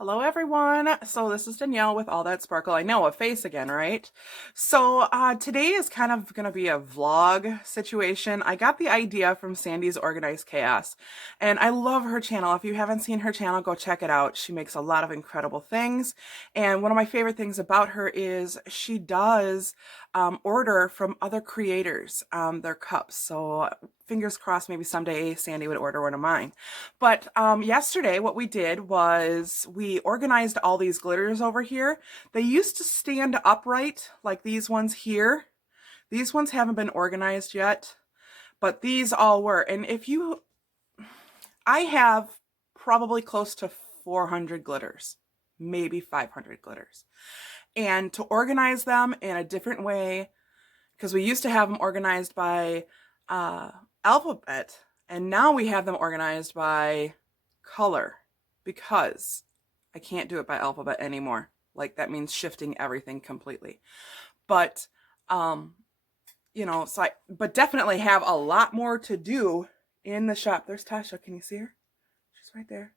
Hello everyone. So this is Danielle with All That Sparkle. I know, a face again, right? So today is kind of going to be a vlog situation. I got the idea from Sandy's Organized Chaos, and I love her channel. If you haven't seen her channel, go check it out. She makes a lot of incredible things, and one of my favorite things about her is she does order from other creators their cups. So fingers crossed, maybe someday Sandy would order one of mine. But yesterday, what we did was we organized all these glitters over here. They used to stand upright, like these ones here. These ones haven't been organized yet, but these all were. And I have probably close to 400 glitters, maybe 500 glitters. And to organize them in a different way, because we used to have them organized by alphabet, and now we have them organized by color, because I can't do it by alphabet anymore. Like, that means shifting everything completely. But but definitely have a lot more to do in the shop. There's Tasha. Can you see her? She's right there.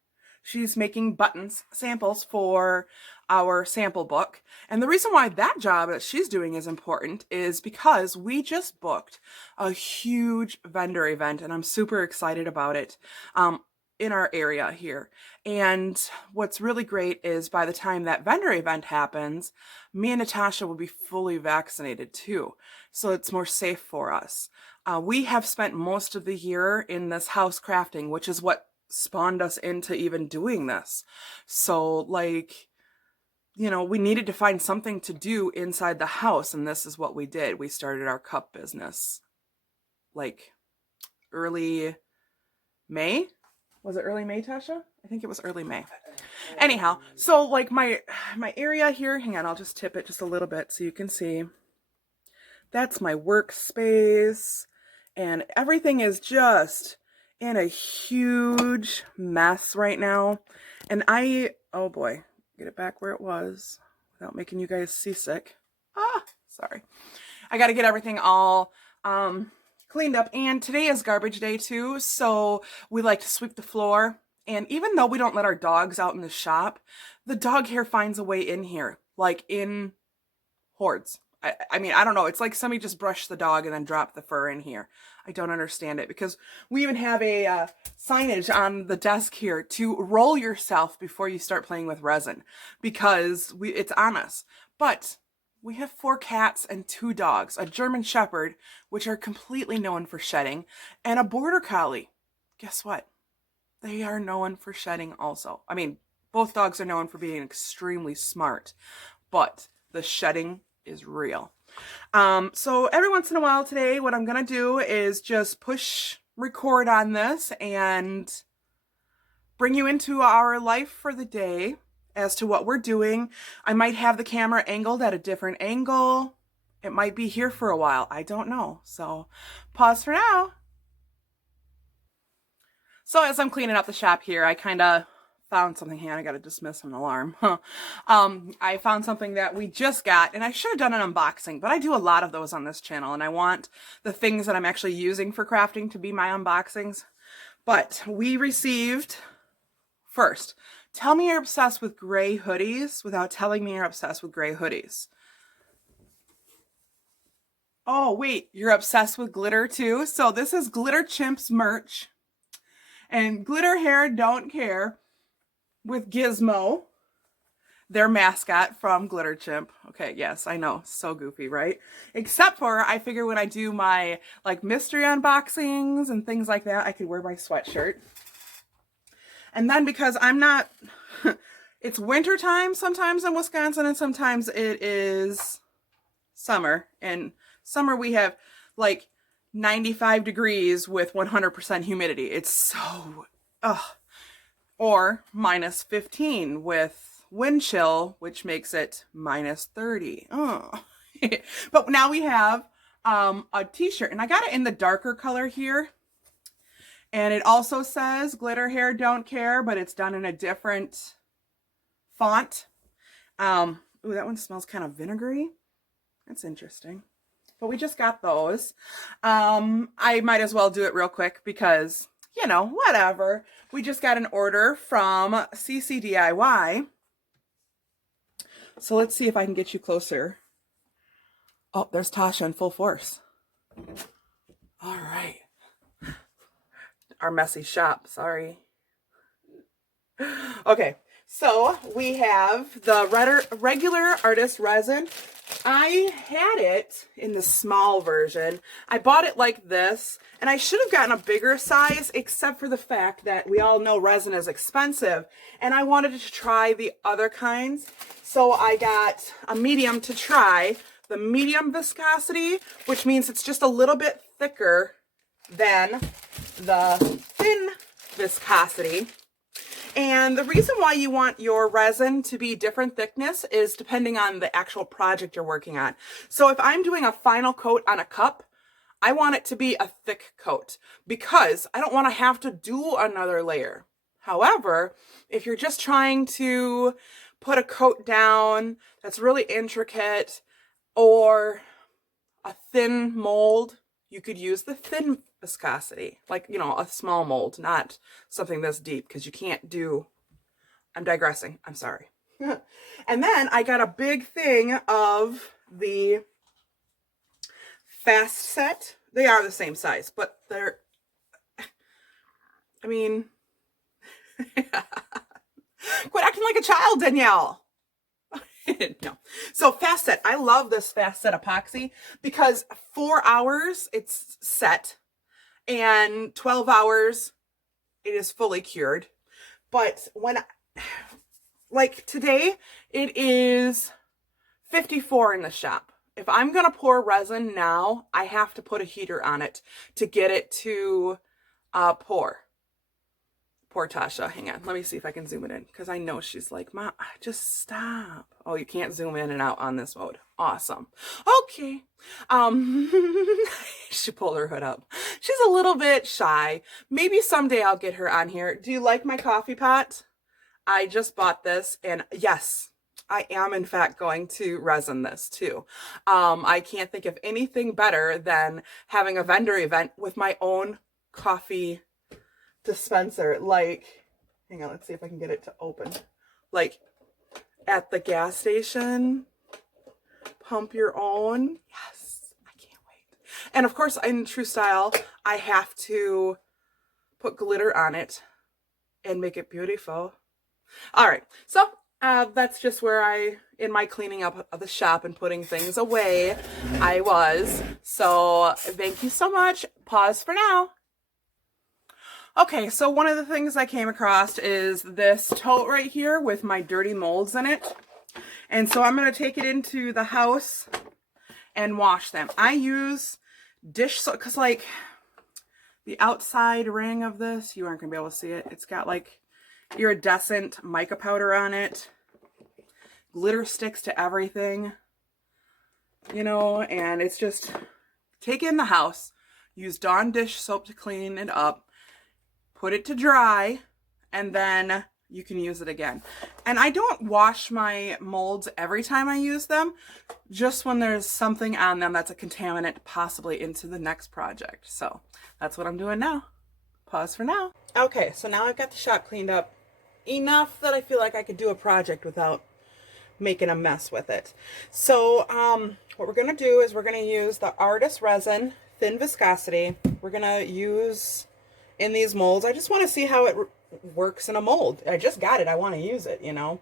She's making buttons, samples for our sample book. And the reason why that job that she's doing is important is because we just booked a huge vendor event, and I'm super excited about it in our area here. And what's really great is by the time that vendor event happens, me and Natasha will be fully vaccinated too. So it's more safe for us. We have spent most of the year in this house crafting, which is what spawned us into even doing this. So we needed to find something to do inside the house, and this is what we did. We started our cup business like early May. Was it early May, Tasha? I think it was early May. Anyhow, so like my area here, hang on, I'll just tip it just a little bit so you can see. That's my workspace, and everything is just in a huge mess right now. And oh boy, get it back where it was without making you guys seasick. Sorry. I got to get everything all cleaned up. And today is garbage day too, so we like to sweep the floor. And even though we don't let our dogs out in the shop, the dog hair finds a way in here, like in hordes. I mean, I don't know. It's like somebody just brushed the dog and then dropped the fur in here. I don't understand it, because we even have a signage on the desk here to roll yourself before you start playing with resin, because it's on us. But we have 4 cats and 2 dogs, a German Shepherd, which are completely known for shedding, and a Border Collie. Guess what? They are known for shedding also. I mean, both dogs are known for being extremely smart, but the shedding is real. So every once in a while today, what I'm gonna do is just push record on this and bring you into our life for the day as to what we're doing. I might have the camera angled at a different angle. It might be here for a while. I don't know. So pause for now. So as I'm cleaning up the shop here, I kind of found something. Here, I gotta dismiss an alarm. I found something that we just got, and I should have done an unboxing, but I do a lot of those on this channel, and I want the things that I'm actually using for crafting to be my unboxings. But we received, first, tell me you're obsessed with gray hoodies without telling me you're obsessed with gray hoodies. Oh, wait, you're obsessed with glitter too? So this is Glitter Chimps merch, and Glitter Hair Don't Care with Gizmo, their mascot from Glitter Chimp. Okay, yes, I know, so goofy, right? Except for, I figure when I do my like mystery unboxings and things like that, I could wear my sweatshirt. And then because I'm not, it's winter time sometimes in Wisconsin, and sometimes it is summer. And summer we have like 95 degrees with 100% humidity. It's so, or minus 15 with wind chill, which makes it minus 30. But now we have a t-shirt, and I got it in the darker color here. And it also says Glitter Hair Don't Care, but it's done in a different font. Ooh, that one smells kind of vinegary. That's interesting. But we just got those. I might as well do it real quick because you know, whatever. We just got an order from CC DIY. So let's see if I can get you closer. Oh, there's Tasha in full force. All right. Our messy shop, sorry. Okay, so we have the regular artist resin. I had it in the small version. I bought it like this, and I should have gotten a bigger size, except for the fact that we all know resin is expensive, and I wanted to try the other kinds. So I got a medium to try, the medium viscosity, which means it's just a little bit thicker than the thin viscosity. And the reason why you want your resin to be different thickness is depending on the actual project you're working on. So if I'm doing a final coat on a cup, I want it to be a thick coat because I don't want to have to do another layer. However, if you're just trying to put a coat down that's really intricate or a thin mold, you could use the thin viscosity, like, you know, a small mold, not something this deep, because you can't do, I'm digressing, I'm sorry. And then I got a big thing of the Fast Set. They are the same size, but they're, I mean, quit acting like a child, Danielle. No. So Fast Set, I love this Fast Set epoxy because 4 hours it's set and 12 hours it is fully cured. But when, like today, it is 54 in the shop. If I'm going to pour resin now, I have to put a heater on it to get it to pour. Poor Tasha. Hang on. Let me see if I can zoom it in because I know she's like, Mom, just stop. Oh, you can't zoom in and out on this mode. Awesome. Okay. She pulled her hood up. She's a little bit shy. Maybe someday I'll get her on here. Do you like my coffee pot? I just bought this, and yes, I am in fact going to resin this too. I can't think of anything better than having a vendor event with my own coffee dispenser. Like, hang on, let's see if I can get it to open. Like at the gas station, pump your own. Yes, I can't wait. And of course, in true style, I have to put glitter on it and make it beautiful. All right, so that's just where in my cleaning up of the shop and putting things away, I was. So thank you so much. Pause for now. Okay, so one of the things I came across is this tote right here with my dirty molds in it. And so I'm going to take it into the house and wash them. I use dish soap because, like, the outside ring of this, you aren't going to be able to see it. It's got, like, iridescent mica powder on it. Glitter sticks to everything, you know, and it's just take it in the house, use Dawn dish soap to clean it up, put it to dry, and then you can use it again. And I don't wash my molds every time I use them, just when there's something on them that's a contaminant possibly into the next project. So that's what I'm doing now. Pause for now. Okay, so now I've got the shop cleaned up enough that I feel like I could do a project without making a mess with it. So what we're going to do is we're going to use the Artist Resin Thin Viscosity. We're going to use in these molds. I just want to see how it works in a mold. I just got it. I want to use it, you know.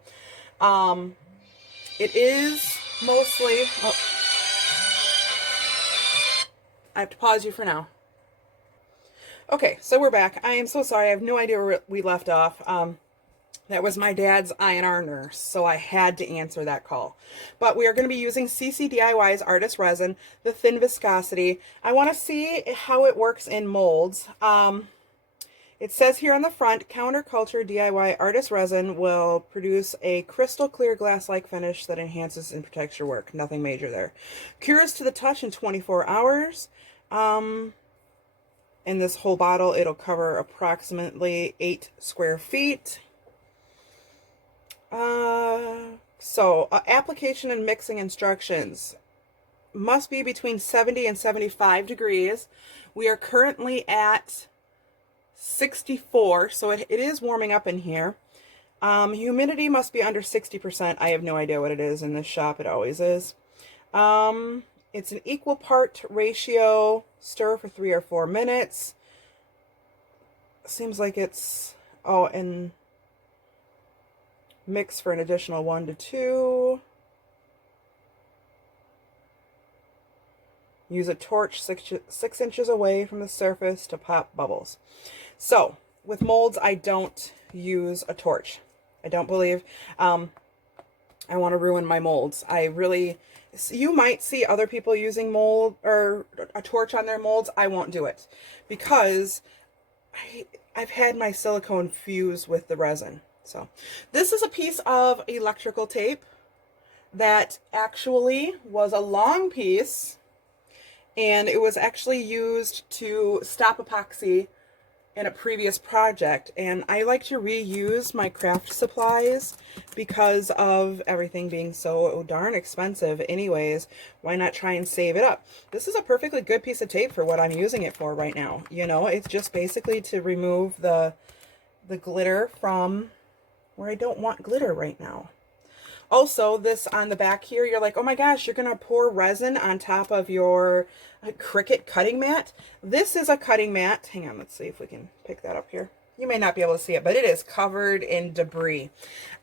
It is mostly... Oh, I have to pause you for now. Okay, so we're back. I am so sorry. I have no idea where we left off. That was my dad's INR nurse, so I had to answer that call. But we are going to be using CC DIY's Artist Resin, the Thin Viscosity. I want to see how it works in molds. It says here on the front, Counterculture DIY Artist Resin will produce a crystal clear glass-like finish that enhances and protects your work. Nothing major there. Cures to the touch in 24 hours. In this whole bottle, it'll cover approximately 8 square feet. Application and mixing instructions must be between 70 and 75 degrees. We are currently at 64, so it is warming up in here. Humidity must be under 60%. I have no idea what it is in this shop. It always is. It's an equal part ratio. Stir for 3 or 4 minutes. Seems like it's, oh, and mix for an additional 1 to 2. Use a torch 6 inches away from the surface to pop bubbles. So, with molds, I don't use a torch. I don't believe I want to ruin my molds. You might see other people using mold or a torch on their molds. I won't do it because I've had my silicone fuse with the resin. So this is a piece of electrical tape that actually was a long piece, and it was actually used to stop epoxy in a previous project. And I like to reuse my craft supplies because of everything being so darn expensive anyways. Why not try and save it up? This is a perfectly good piece of tape for what I'm using it for right now. You know, it's just basically to remove the glitter from where I don't want glitter right now. Also, this on the back here, you're like, oh my gosh, you're gonna pour resin on top of your Cricut cutting mat. This is a cutting mat. Hang on, let's see if we can pick that up here. You may not be able to see it, but it is covered in debris.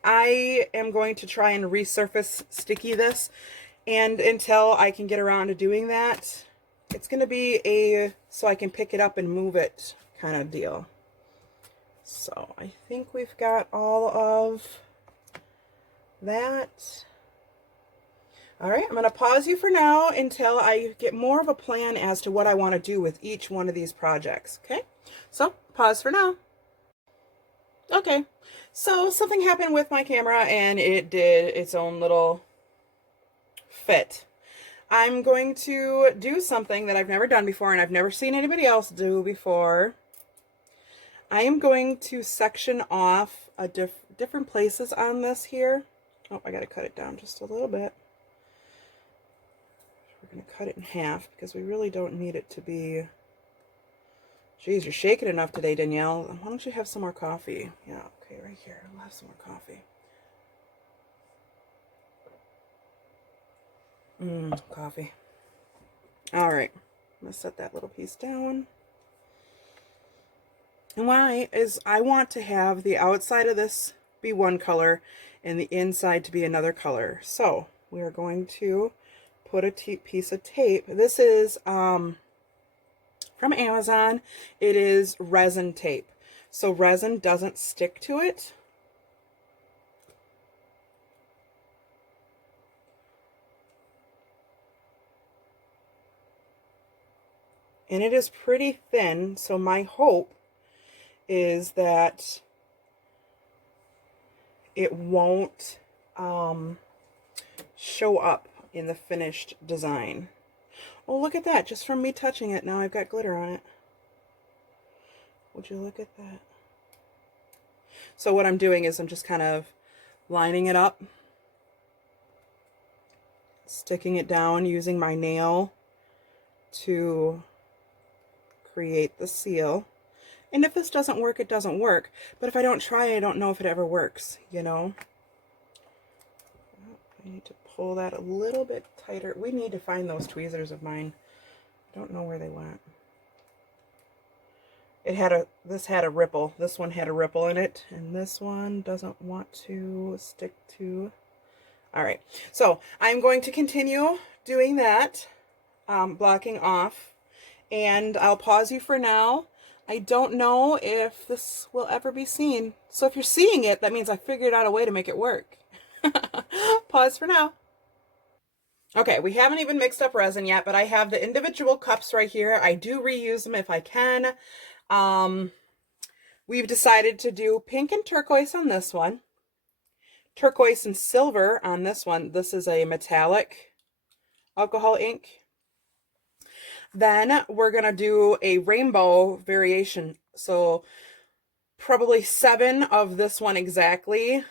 I am going to try and resurface sticky this, and until I can get around to doing that, it's gonna be so I can pick it up and move it kind of deal. So I think we've got all of that. All right, I'm going to pause you for now until I get more of a plan as to what I want to do with each one of these projects. Okay, so pause for now. Okay, so something happened with my camera and it did its own little fit. I'm going to do something that I've never done before and I've never seen anybody else do before. I am going to section off different places on this here. Oh, I got to cut it down just a little bit. We're going to cut it in half because we really don't need it to be... Geez, you're shaking enough today, Danielle. Why don't you have some more coffee? Yeah, okay, right here. I'll have some more coffee. Coffee. All right. I'm going to set that little piece down. And why is I want to have the outside of this be one color and the inside to be another color. So we are going to put a piece of tape. This is from Amazon. It is resin tape. So resin doesn't stick to it. And it is pretty thin, so my hope is that it won't show up in the finished design. Oh, look at that. Just from me touching it, now I've got glitter on it. Would you look at that? So what I'm doing is I'm just kind of lining it up, sticking it down using my nail to create the seal. And if this doesn't work, it doesn't work. But if I don't try, I don't know if it ever works, you know? I need to pull that a little bit tighter. We need to find those tweezers of mine. I don't know where they went. This had a ripple. This one had a ripple in it. And this one doesn't want to stick to... All right. So I'm going to continue doing that, blocking off. And I'll pause you for now. I don't know if this will ever be seen. So if you're seeing it, that means I figured out a way to make it work. Pause for now. Okay, we haven't even mixed up resin yet, but I have the individual cups right here. I do reuse them if I can. We've decided to do pink and turquoise on this one. Turquoise and silver on this one. This is a metallic alcohol ink. Then we're going to do a rainbow variation. So probably 7 of this one exactly.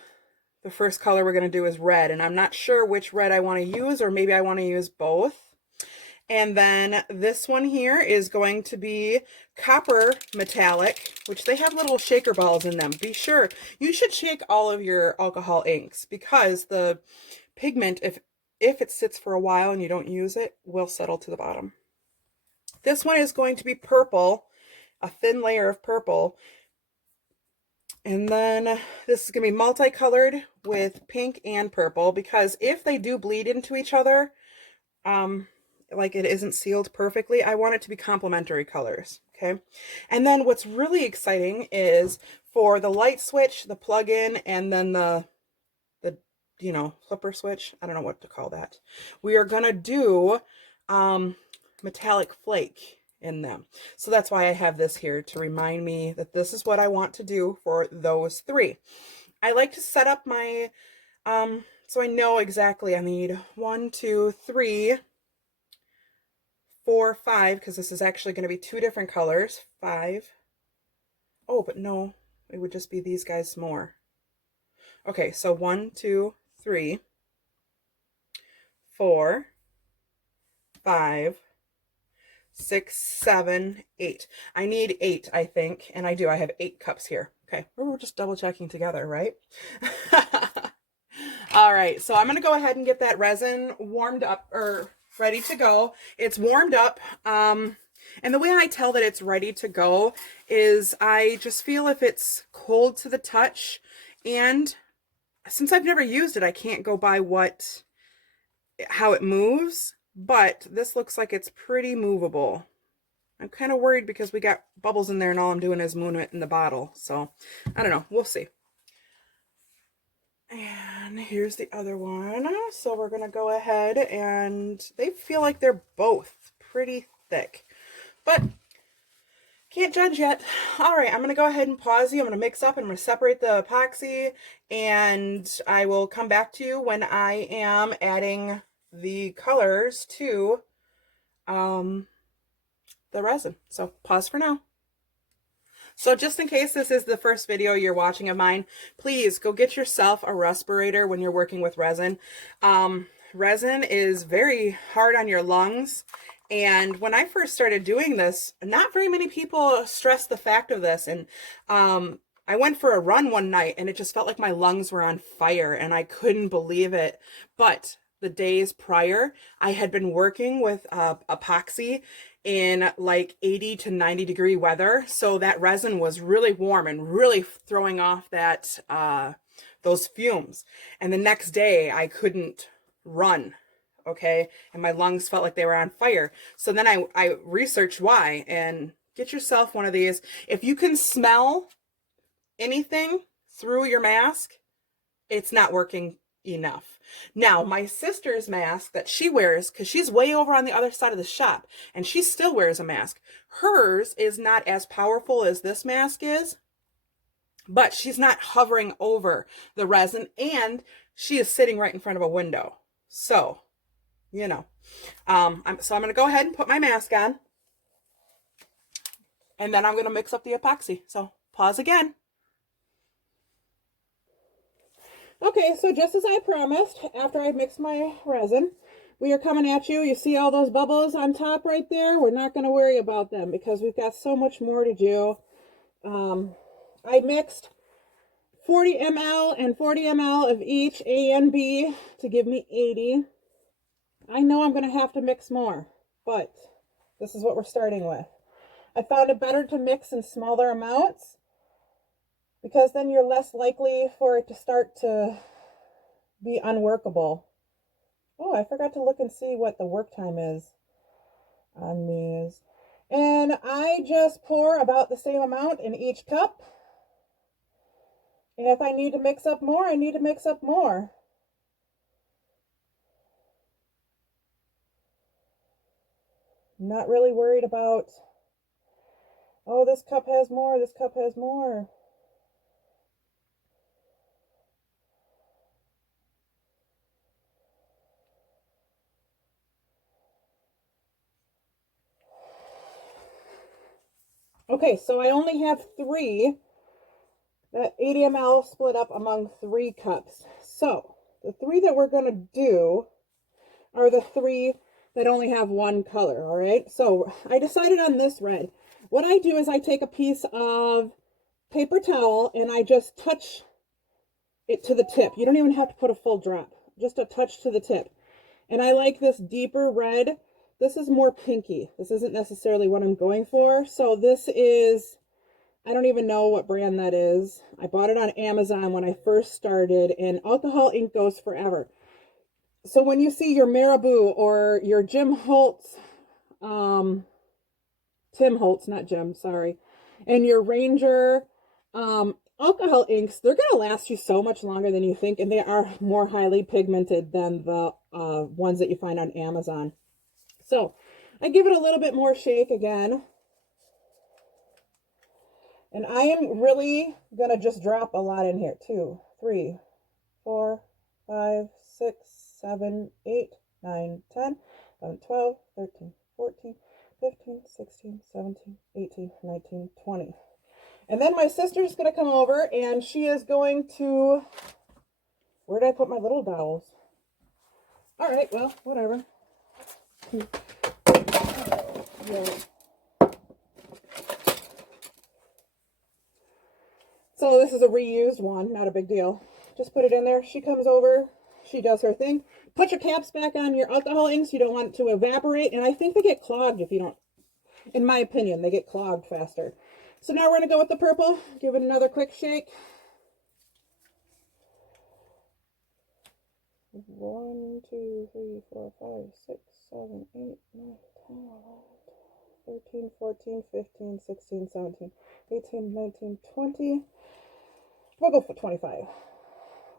The first color we're going to do is red. And I'm not sure which red I want to use, or maybe I want to use both. And then this one here is going to be copper metallic, which they have little shaker balls in them. Be sure, you should shake all of your alcohol inks because the pigment, if it sits for a while and you don't use it, will settle to the bottom. This one is going to be purple, a thin layer of purple. And then this is going to be multicolored with pink and purple because if they do bleed into each other, like it isn't sealed perfectly, I want it to be complementary colors, okay? And then what's really exciting is for the light switch, the plug-in, and then the you know, flipper switch, I don't know what to call that. We are gonna do metallic flake in them. So that's why I have this here to remind me that this is what I want to do for those three. I like to set up my, so I know exactly I need 1, 2, 3, 4, 5, because this is actually going to be 2 different colors. 5. Oh, but no, it would just be these guys more. Okay, so 1, 2, 3, 4, 5, 6, 7, 8. I need 8, I think, and I do. I have 8 cups here. Okay, we're just double checking together, right? All right, so I'm going to go ahead and get that resin warmed up, or ready to go. It's warmed up. And the way I tell that it's ready to go is I just feel if it's cold to the touch, and since I've never used it, I can't go by how it moves, but this looks like it's pretty movable. I'm kind of worried because we got bubbles in there and all I'm doing is moving it in the bottle. So I don't know, we'll see. And here's the other one. So we're going to go ahead and they feel like they're both pretty thick, but can't judge yet. All right, I'm going to go ahead and pause you. I'm going to mix up and I'm going to separate the epoxy and I will come back to you when I am adding the colors to the resin. So pause for now. So just in case this is the first video you're watching of mine, please go get yourself a respirator when you're working with resin. Resin is very hard on your lungs. And when I first started doing this, not very many people stressed the fact of this. And I went for a run one night and it just felt like my lungs were on fire and I couldn't believe it. But the days prior, I had been working with epoxy in like 80 to 90 degree weather. So that resin was really warm and really throwing off that those fumes. And the next day I couldn't run, okay? And my lungs felt like they were on fire. So then I researched why, and get yourself one of these. If you can smell anything through your mask, it's not working enough. Now, my sister's mask that she wears, because she's way over on the other side of the shop, and she still wears a mask. Hers is not as powerful as this mask is, but she's not hovering over the resin, and she is sitting right in front of a window. So, you know. So I'm going to go ahead and put my mask on, and then I'm going to mix up the epoxy. So, pause again. Okay, so just as I promised, after I mixed my resin, we are coming at you. You see all those bubbles on top right there? We're not going to worry about them because we've got so much more to do. I mixed 40 ml and 40 ml of each, A and B, to give me 80. I know I'm going to have to mix more, but this is what we're starting with. I found it better to mix in smaller amounts, because then you're less likely for it to start to be unworkable. Oh, I forgot to look and see what the work time is on these. And I just pour about the same amount in each cup. And if I need to mix up more, I need to mix up more. I'm not really worried about, oh, this cup has more, this cup has more. Okay, so I only have 3. That 80 ml split up among 3 cups. So the 3 that we're going to do are the 3 that only have one color, all right? So I decided on this red. What I do is I take a piece of paper towel and I just touch it to the tip. You don't even have to put a full drop, just a touch to the tip. And I like this deeper red. This is more pinky. This isn't necessarily what I'm going for. So this is, I don't even know what brand that is. I bought it on Amazon when I first started, and alcohol ink goes forever. So when you see your Marabu or your Tim Holtz, not Jim, sorry, and your Ranger alcohol inks, they're going to last you so much longer than you think, and they are more highly pigmented than the ones that you find on Amazon. So I give it a little bit more shake again. And I am really going to just drop a lot in here. 2, 3, 4, 5, 6, 7, 8, 9, 10, 11, 12, 13, 14, 15, 16, 17, 18, 19, 20. And then my sister's going to come over and she is going to... Where did I put my little dowels? All right, well, whatever. Yeah. So this is a reused one, not a big deal. Just put it in there. She comes over, she does her thing. Put your caps back on your alcohol inks. You don't want it to evaporate. And I think they get clogged if you don't, in my opinion, they get clogged faster. So now we're going to go with the purple. Give it another quick shake. 1, 2, 3, 4, 5, 6, 7, 8, 9, 10, 11, 13, 14, 15, 16, 17, 18, 19, 20. We'll go for 25.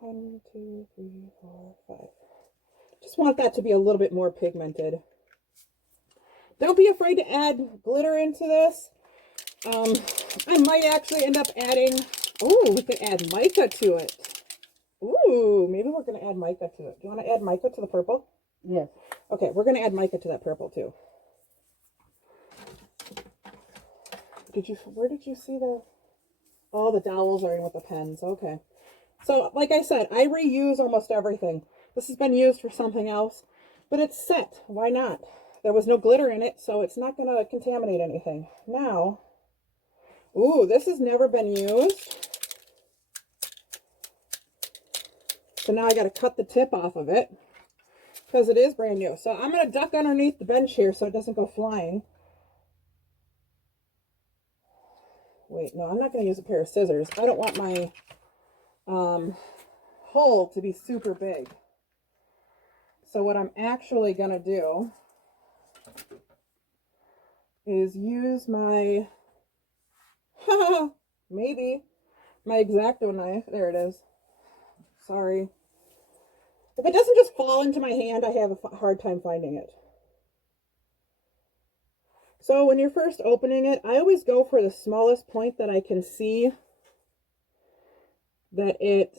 1, 2, 3, 4, 5. Just want that to be a little bit more pigmented. Don't be afraid to add glitter into this. I might actually end up adding, oh, we could add mica to it. Ooh, maybe we're going to add mica to it. Do you want to add mica to the purple? Yes. Okay, we're going to add mica to that purple too. Where did you see the... Oh, the dowels are in with the pens. Okay. So, like I said, I reuse almost everything. This has been used for something else, but it's set. Why not? There was no glitter in it, so it's not going to contaminate anything. Now, ooh, this has never been used. So now I got to cut the tip off of it because it is brand new. So I'm going to duck underneath the bench here so it doesn't go flying. Wait, no, I'm not going to use a pair of scissors. I don't want my hole to be super big. So what I'm actually going to do is use my, maybe, my X-Acto knife. There it is. Sorry. If it doesn't just fall into my hand, I have a hard time finding it. So when you're first opening it, I always go for the smallest point that I can see that it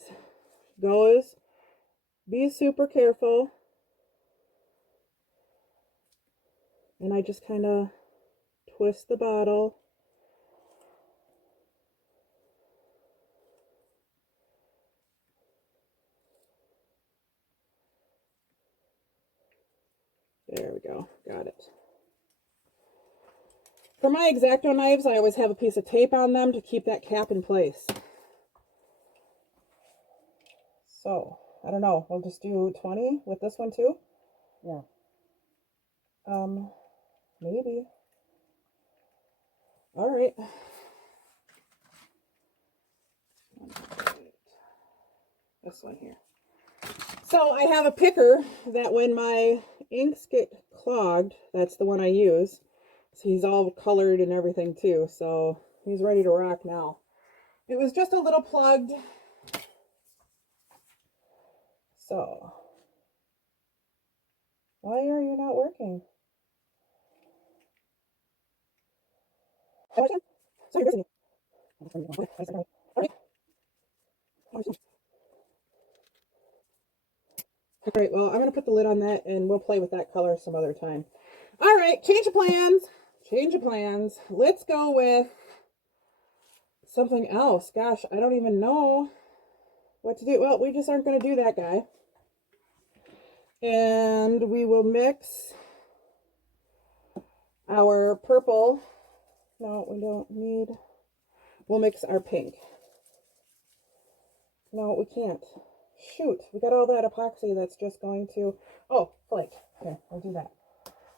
goes. Be super careful. And I just kind of twist the bottle. There we go. Got it. For my X-Acto knives, I always have a piece of tape on them to keep that cap in place. So, I don't know. We'll just do 20 with this one too? Yeah. Maybe. All right. This one here. So I have a picker that when my inks get clogged, that's the one I use. So he's all colored and everything too. So he's ready to rock now. It was just a little plugged. So why are you not working? Sorry, busy. All right, well, I'm going to put the lid on that and we'll play with that color some other time. All right, change of plans. Change of plans. Let's go with something else. Gosh, I don't even know what to do. Well, we just aren't going to do that guy. And we will mix our purple. No, we don't need. We'll mix our pink. No, we can't. Shoot, we got all that epoxy that's just going to. Oh, flake. Here, we'll do that.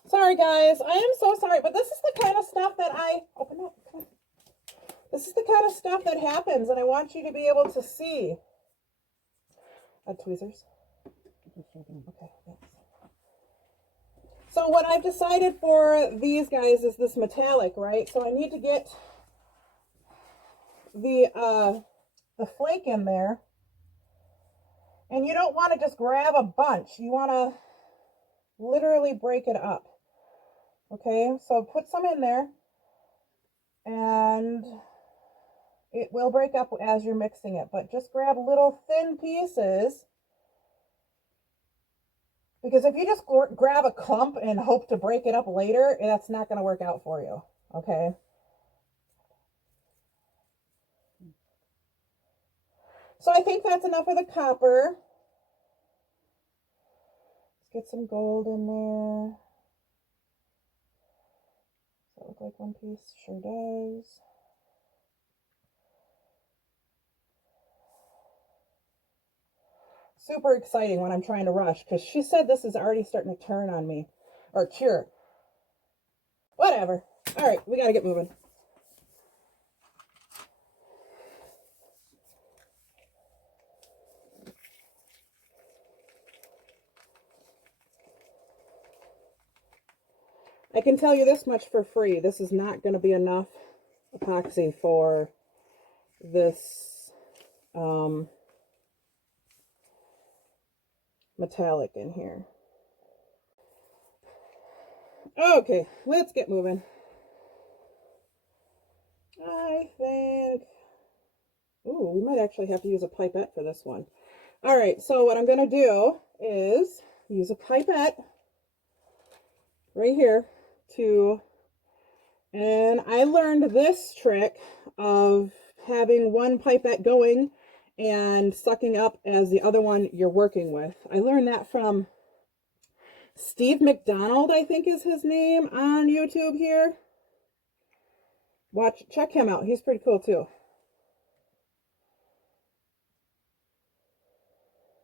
Sorry, guys. I am so sorry, but this is the kind of stuff that open up. Come on. This is the kind of stuff that happens, and I want you to be able to see. Add tweezers. Okay, thanks. So what I've decided for these guys is this metallic, right? So I need to get the flake in there. And you don't want to just grab a bunch. You want to literally break it up. Okay, so put some in there. And it will break up as you're mixing it. But just grab little thin pieces. Because if you just grab a clump and hope to break it up later, that's not going to work out for you. Okay. So I think that's enough of the copper. Let's get some gold in there. Does that look like one piece? Sure does. Super exciting when I'm trying to rush, because she said this is already starting to turn on me. Or cure. Whatever. All right, we got to get moving. I can tell you this much for free. This is not going to be enough epoxy for this metallic in here. Okay, let's get moving. I think, ooh, we might actually have to use a pipette for this one. All right, so what I'm going to do is use a pipette right here and I learned this trick of having one pipette going and sucking up as the other one you're working with. I learned that from Steve McDonald, I think is his name, on YouTube here. Check him out. He's pretty cool too.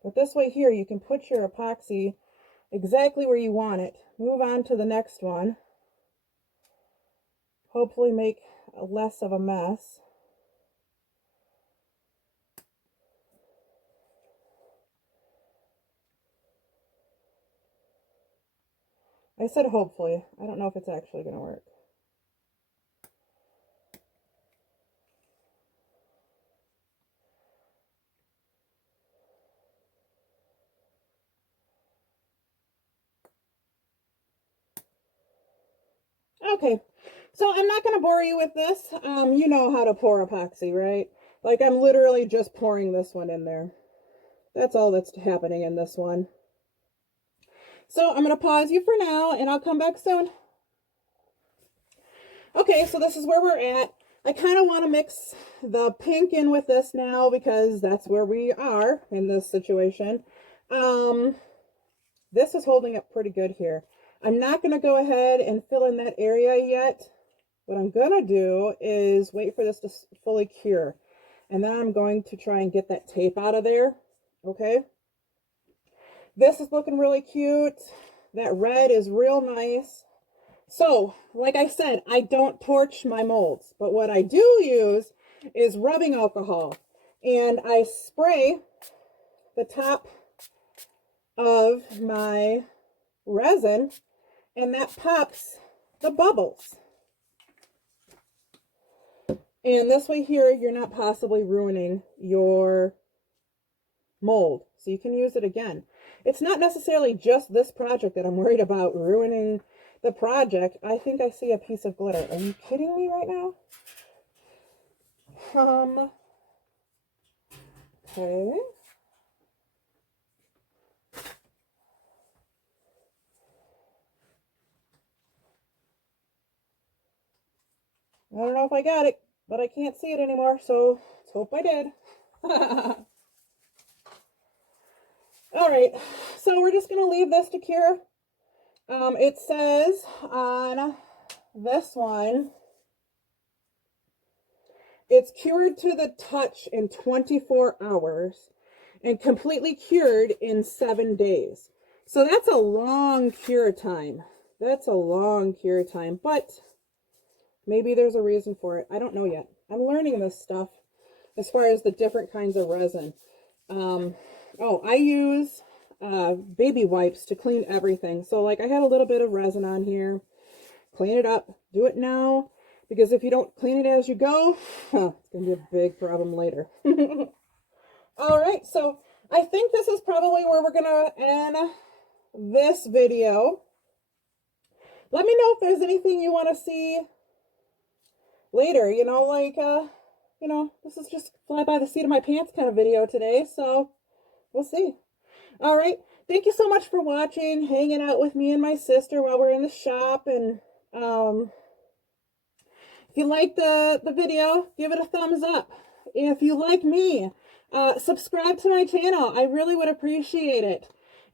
But this way here, you can put your epoxy exactly where you want it. Move on to the next one. Hopefully make less of a mess. I said hopefully. I don't know if it's actually going to work. Okay, so I'm not going to bore you with this. You know how to pour epoxy, right? Like I'm literally just pouring this one in there. That's all that's happening in this one. So I'm going to pause you for now and I'll come back soon. Okay, so this is where we're at. I kind of want to mix the pink in with this now because that's where we are in this situation. This is holding up pretty good here. I'm not going to go ahead and fill in that area yet. What I'm going to do is wait for this to fully cure. And then I'm going to try and get that tape out of there. Okay. This is looking really cute. That red is real nice. So, like I said, I don't torch my molds. But what I do use is rubbing alcohol. And I spray the top of my resin and that pops the bubbles. And this way here, you're not possibly ruining your mold. So you can use it again. It's not necessarily just this project that I'm worried about ruining the project. I think I see a piece of glitter. Are you kidding me right now? Okay. I don't know if I got it, but I can't see it anymore, so let's hope I did. All right, so we're just going to leave this to cure. It says on this one, it's cured to the touch in 24 hours and completely cured in 7 days. So that's a long cure time. That's a long cure time, but maybe there's a reason for it. I don't know yet. I'm learning this stuff as far as the different kinds of resin. I use baby wipes to clean everything. So like I had a little bit of resin on here. Clean it up. Do it now. Because if you don't clean it as you go, it's going to be a big problem later. All right, so I think this is probably where we're going to end this video. Let me know if there's anything you want to see later. This is just fly by the seat of my pants kind of video today, so we'll see. All right, thank you so much for watching, hanging out with me and my sister while we're in the shop, and if you like the video, give it a thumbs up. If you like me, subscribe to my channel. I really would appreciate it.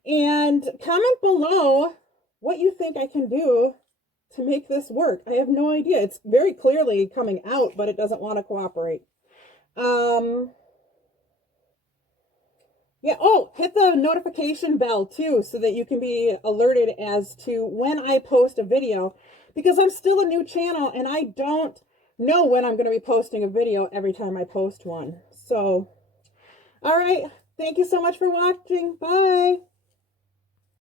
And comment below what you think I can do to make this work. I have no idea. It's very clearly coming out, but it doesn't want to cooperate. Yeah, hit the notification bell too so that you can be alerted as to when I post a video, because I'm still a new channel and I don't know when I'm going to be posting a video every time I post one. So, all right. Thank you so much for watching. Bye.